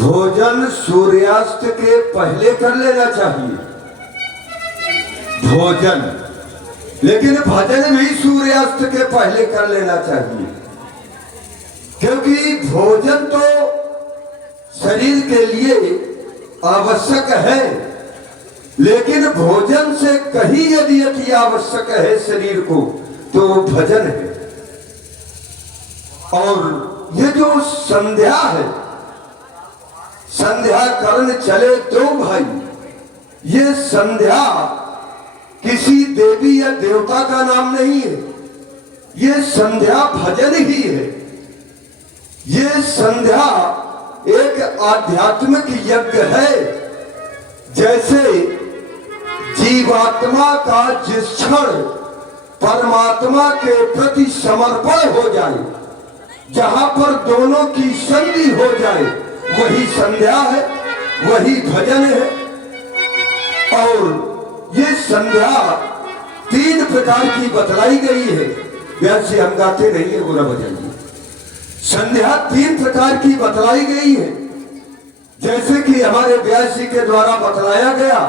भोजन सूर्यास्त के पहले कर लेना चाहिए भोजन, लेकिन भजन भी सूर्यास्त के पहले कर लेना चाहिए, क्योंकि भोजन तो शरीर के लिए आवश्यक है, लेकिन भोजन से कहीं यदि अति आवश्यक है शरीर को तो भजन है। और ये जो संध्या है, संध्या करण चले तो भाई, ये संध्या किसी देवी या देवता का नाम नहीं है, ये संध्या भजन ही है। ये संध्या एक आध्यात्मिक यज्ञ है। जैसे जीवात्मा का जिस क्षण परमात्मा के प्रति समर्पण हो जाए, जहां पर दोनों की संधि हो जाए, वही संध्या है, वही भजन है। और ये संध्या 3 प्रकार की बतलाई गई है। वैसे हम गाते नहीं है, बोला बजाइए। संध्या 3 प्रकार की बतलाई गई है। जैसे कि हमारे व्यास जी के द्वारा बतलाया गया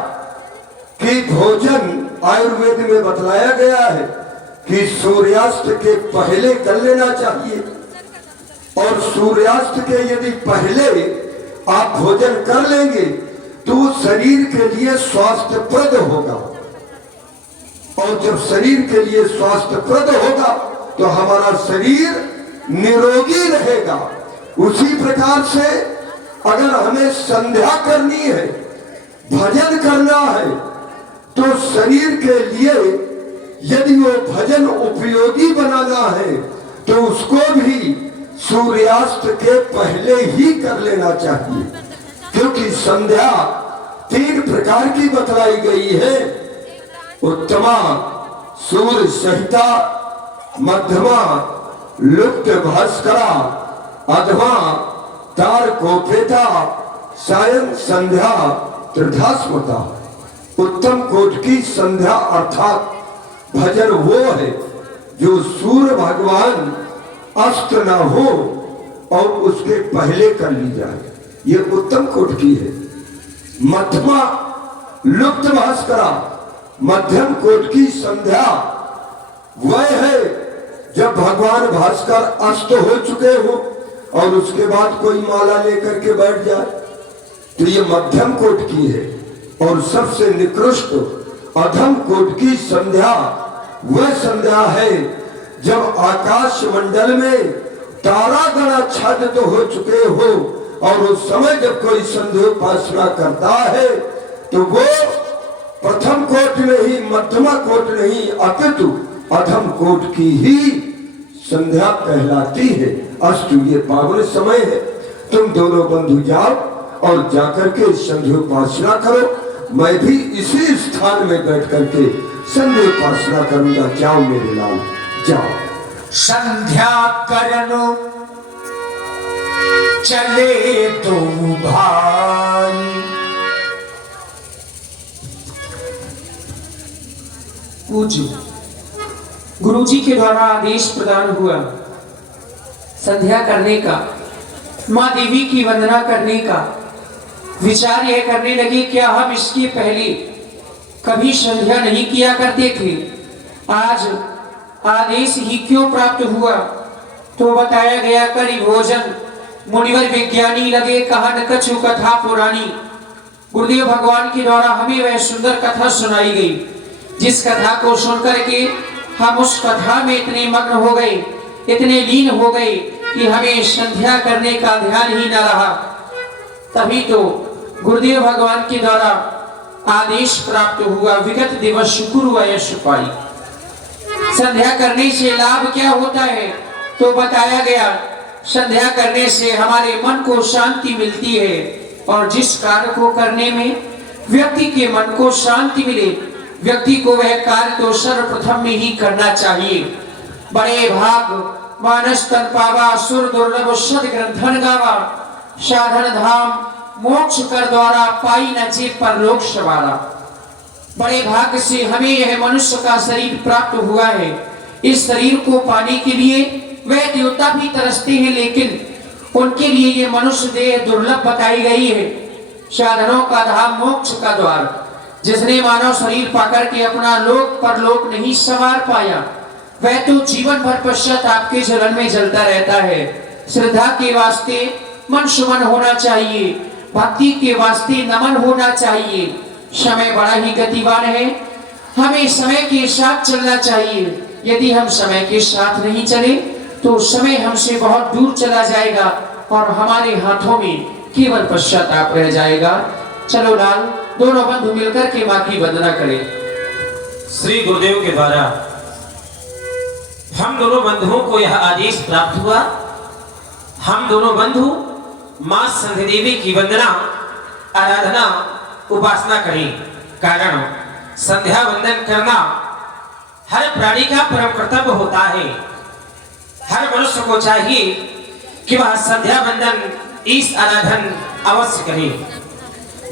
कि भोजन आयुर्वेद में बतलाया गया है कि सूर्यास्त के पहले कर लेना चाहिए, और सूर्यास्त के यदि पहले आप भोजन कर लेंगे तो शरीर के लिए स्वास्थ्यप्रद होगा, और जब शरीर के लिए स्वास्थ्यप्रद होगा तो हमारा शरीर निरोगी रहेगा। उसी प्रकार से अगर हमें संध्या करनी है, भजन करना है, तो शरीर के लिए यदि वो भजन उपयोगी बनाना है तो उसको भी सूर्यास्त के पहले ही कर लेना चाहिए, क्योंकि संध्या 3 प्रकार की बतलाई गई है। उत्तमा, सूर्य सहिता, मध्यमा, लुप्त भास्करा, अधमा, तारकोपेता, सायं संध्या, त्रिधास्मता। उत्तम कोटि की संध्या अर्थात भजन वो है जो सूर्य भगवान अस्त न हो और उसके पहले कर ली जाए, ये उत्तम कोटि की है। मध्यमा, लुप्त भास्करा, मध्यम कोटि की संध्या वह है जब भगवान भास्कर अस्त हो चुके हो और उसके बाद कोई माला लेकर के बैठ जाए, तो ये मध्यम कोटि की है। और सबसे निकृष्ट अधम कोटि की संध्या वह संध्या है जब आकाश मंडल में तारागण आच्छादित तो हो चुके हो और उस समय जब कोई संध्योपासना करता है तो वो प्रथम कोटि नहीं, मध्यमा कोटि नहीं, अपितु अधम कोटि की ही संध्या कहलाती है। अस्तु, ये पावन समय है, तुम दोनों बंधु जाओ और जाकर के संध्योपासना करो। मैं भी इसी स्थान में बैठ करके संध्योपासना करूंगा। जाओ मेरे लाल, जाओ। संध्या करनो चले तो भाई, पूज्य गुरुजी के द्वारा आदेश प्रदान हुआ संध्या करने का, माँ देवी की वंदना करने का। विचार यह करने लगे क्या हम इसके पहले कभी संध्या नहीं किया करते थे, आज आदेश ही क्यों प्राप्त हुआ? तो बताया गया करी भोजन मुनिवर विज्ञानी लगे कहन कछु कथा पुरानी। गुरुदेव भगवान के द्वारा हमें वह सुंदर कथा सुनाई गई, जिस कथा को सुनकर के हम उस कथा में इतने मग्न हो गए, इतने लीन हो गए कि हमें संध्या करने का ध्यान ही न रहा। तभी तो गुरुदेव भगवान के द्वारा आदेश प्राप्त हुआ, विगत दिवस शुक्र यश पाई। संध्या करने से लाभ क्या होता है तो बताया गया, संध्या करने से हमारे मन को शांति मिलती है और जिस कार्य को करने में व्यक्ति के मन को शांति मिले, व्यक्ति को वह कार्य तो सर्वप्रथम में ही करना चाहिए। बड़े भाग मानस तन पावा, सुर दुर्लभ सद ग्रंथन गावा, साधन धाम मोक्ष कर द्वारा, पाई न जे परलोक सवारा। बड़े भाग्य से हमें यह मनुष्य का शरीर प्राप्त हुआ है। इस शरीर को पाने के लिए वह देवता भी तरसते हैं, लेकिन उनके लिए ये मनुष्य देह दुर्लभ बताई गई है। साधनों का धाम मोक्ष का द्वार, जिसने मानव शरीर पाकर के अपना लोक परलोक नहीं संवार पाया, वह तो जीवन भर पश्चात आपके जलन में जलता रहता है। श्रद्धा के वास्ते मन सुमन होना चाहिए, भक्ति के वास्ते नमन होना चाहिए। समय बड़ा ही गतिवान है, हमें समय के साथ चलना चाहिए। यदि हम समय के साथ नहीं चले तो समय हमसे बहुत दूर चला जाएगा और हमारे हाथों में केवल पश्चाताप रह जाएगा। चलो लाल, दोनों बंधु मिलकर के मां की वंदना करें। श्री गुरुदेव के द्वारा हम दोनों बंधुओं को यह आदेश प्राप्त हुआ, हम दोनों बंधु मां संध्या देवी की वंदना, आराधना, उपासना करें। कारण संध्या वंदन करना हर प्राणी का परम कर्तव्य होता है। हर मनुष्य को चाहिए कि वह संध्या वंदन, इस आराधन अवश्य करे।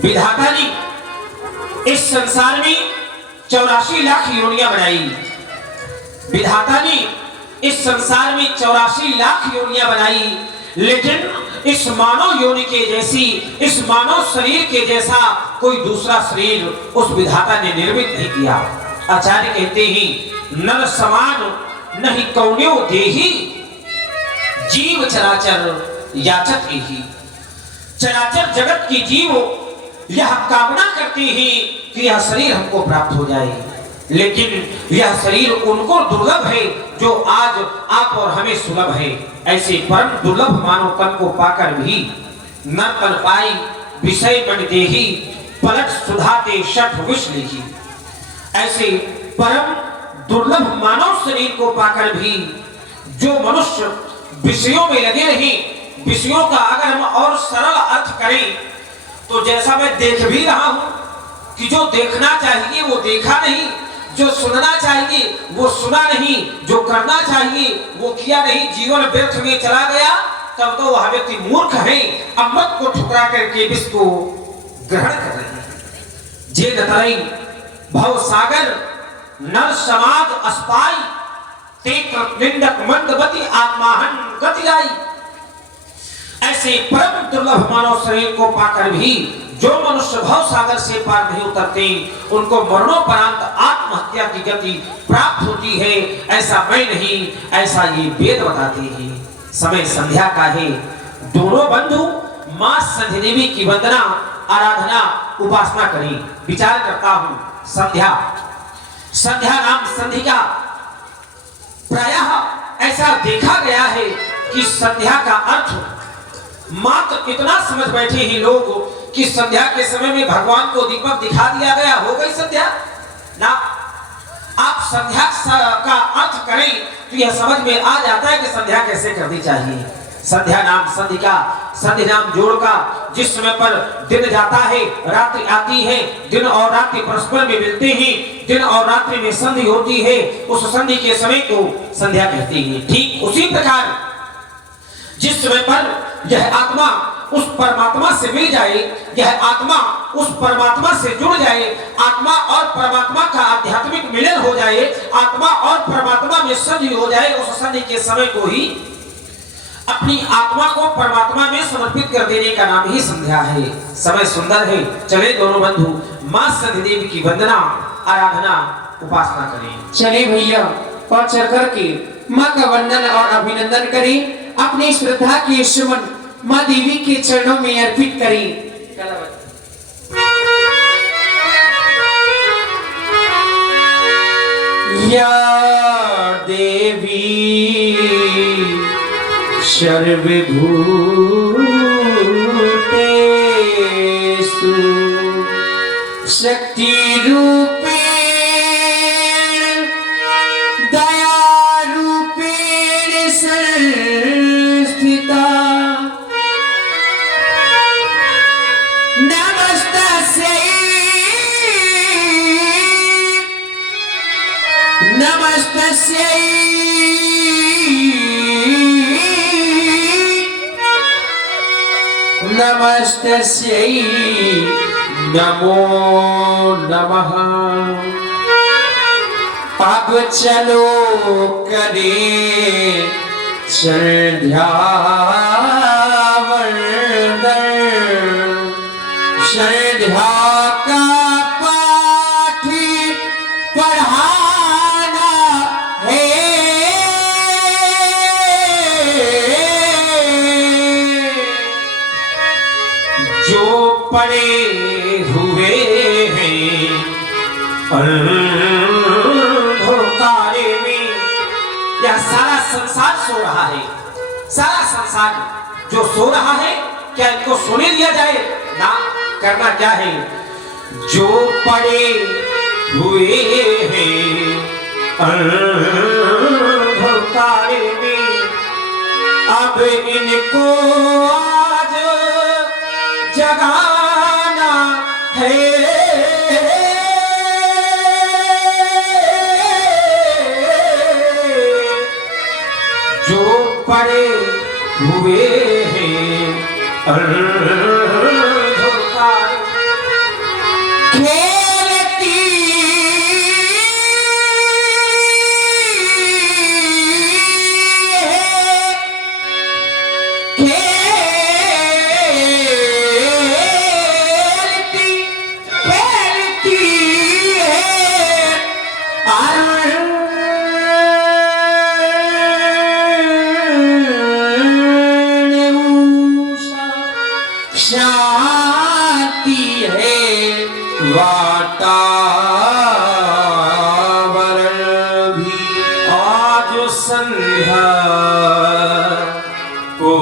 विधाता ने इस संसार में 84 लाख योनियां बनाई। विधाता ने इस संसार में 84 लाख योनियां बनाई, लेकिन इस मानव योनि के जैसी, इस मानव शरीर के जैसा कोई दूसरा शरीर उस विधाता ने निर्मित नहीं किया। आचार्य कहते हैं, नर समान नहीं कौन्यो देही, जीव चराचर याचत ही। चराचर जगत की जीव यह कामना करते हैं कि यह शरीर हमको प्राप्त हो जाए, लेकिन यह शरीर उनको दुर्लभ है जो आज आप और हमें सुलभ है। ऐसे परम दुर्लभ मानव तन को पाकर भी न तन पाई विषय मन देही, पलट सुधाते शठ विष लेही। ऐसे परम दुर्लभ मानव शरीर को पाकर भी जो मनुष्य विषयों में लगे रहे, विषयों का अगर हम और सरल अर्थ करें तो जैसा मैं देख भी रहा हूं कि जो देखना चाहिए वो देखा नहीं, जो सुनना चाहिए वो सुना नहीं, जो करना चाहिए वो किया नहीं, जीवन व्यर्थ में चला गया, तब तो वह व्यक्ति मूर्ख है। अमृत को ठुकरा करके विष को ग्रहण कर रहे हैं। जे नतरई भव सागर नर समाज अस्पाई, ते निंदक मंदवती आत्माहन गति आई। ऐसे परम दुर्लभ मानव शरीर को पाकर भी जो मनुष्य भव सागर से पार नहीं उतरते, उनको मरणोपरांत आत्महत्या की गति प्राप्त होती है। ऐसा मैं नहीं, ऐसा ये वेद बताते हैं। समय संध्या का है। दोनों बंधु मां संध्या देवी की वंदना, आराधना, उपासना करें। विचार करता हूं, संध्या, संध्या नाम संधि का प्रायः ऐसा देखा गया है कि संध्या का अर्थ मात्र इतना समझ बैठे हैं लोग कि संध्या के समय में भगवान को दीपक दिखा दिया गया, हो गई संध्या ना। आप संध्या का अर्थ करें तो यह समझ में आ जाता है कि संध्या कैसे करनी चाहिए। संध्या नाम संधि का, संधि नाम जोड़ का, जिस समय पर दिन जाता है, रात्रि आती है, दिन और रात्रि परस्पर में मिलते हैं, दिन और रात्रि में संधि होती है, उस संधि के समय को संध्या कहते हैं। ठीक उसी प्रकार जिस समय पर यह आत्मा उस परमात्मा से मिल जाए, यह आत्मा उस परमात्मा से जुड़ जाए, आत्मा और परमात्मा का आध्यात्मिक मिलन हो जाए, आत्मा और परमात्मा में संधि हो जाए, उस संधि के समय को ही अपनी आत्मा को परमात्मा में समर्पित कर देने का नाम ही संध्या है। समय सुंदर है। चले दोनों बंधु मां संध्या देवी की वंदना, आराधना, उपासना करें। चले भैया, और चल करके मां का वंदन और अभिनंदन करें। अपनी श्रद्धा के सुमन मां देवी के चरणों में अर्पित करें। या सर्वभूतेषु शक्तिरूपेण दयारूपेण संस्थिता नमस्तस्यै नमस्तस्यै नमस्तस्यै नमो नमः। अब चलो करें संध्यावंदन, संध्या का पाठ पढ़ाना है। जो पड़े हुए हैं अंधकारे में, यह सारा संसार सो रहा है। सारा संसार जो सो रहा है, क्या इनको सोने दिया जाए? ना, करना क्या है? जो पड़े हुए हैं अंधकारे में, अब इनको आज जगाना है। जो पड़े हुए हैं अंधकार, खेलती शांति है वातावरण भी। आज संध्या को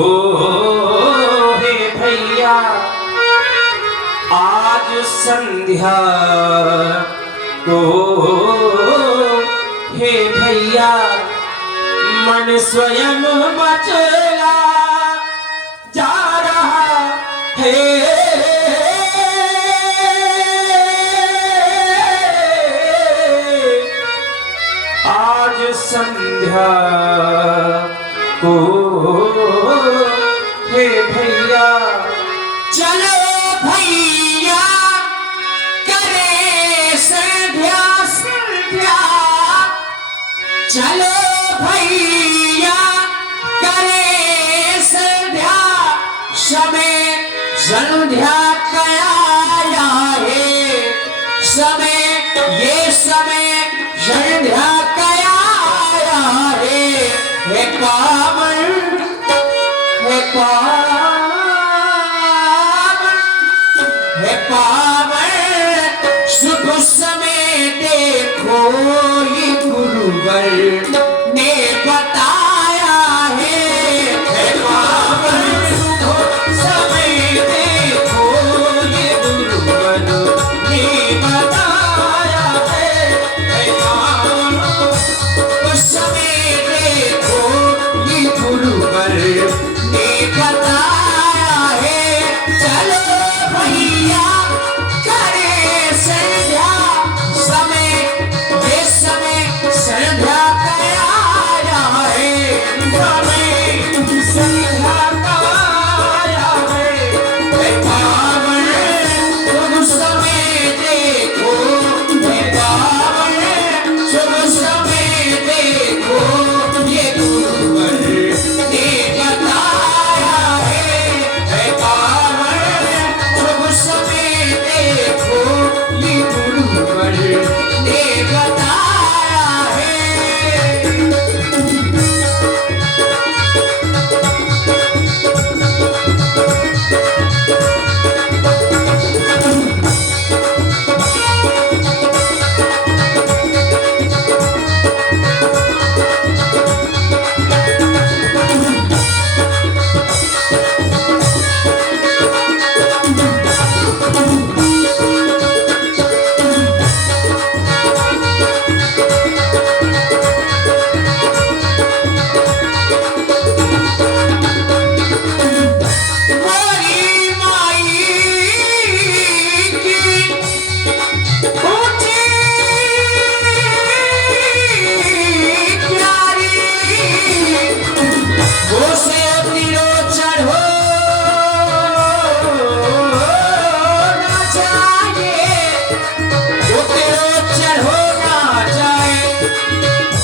है भैया, आज संध्या को है भैया, मन स्वयं मचला जा रहा है। आज संध्या को है भैया, चलो भैया करे संध्या संध्या, चलो भैया करे संध्या। समय संध्या कया है, समय ये समय संध्या कया है। हे पावन, हे पावन, हे पावन, शुभ समय देखो ये गुरुवर ने बताया है। हे पावन समय देखो ये गुरुवर ने बताया है। हे पावन समय देखो ये गुरुवर ने बताया है। चलो भैया करे संध्या, समय ये समय संध्या करे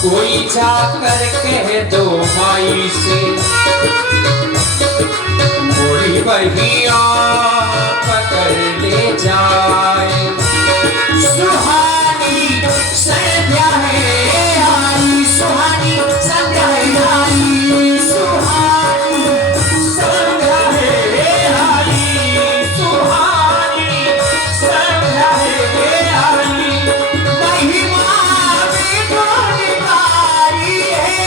कोई जाकर कह दो माई से मोरी बहिया पकड़ ले जाए। सुहानी संध्या है आई, सुहानी संध्या है आई, सुहानी संध्या है आई, सुहानी संध्या है आई। महिमा में गुणकारी है,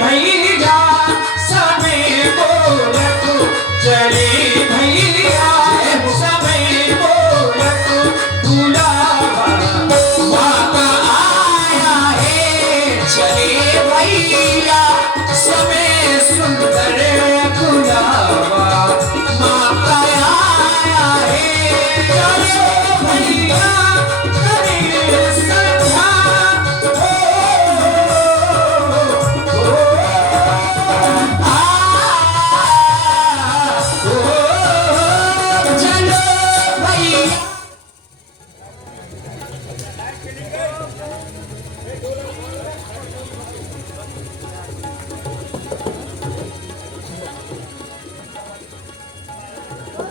भैया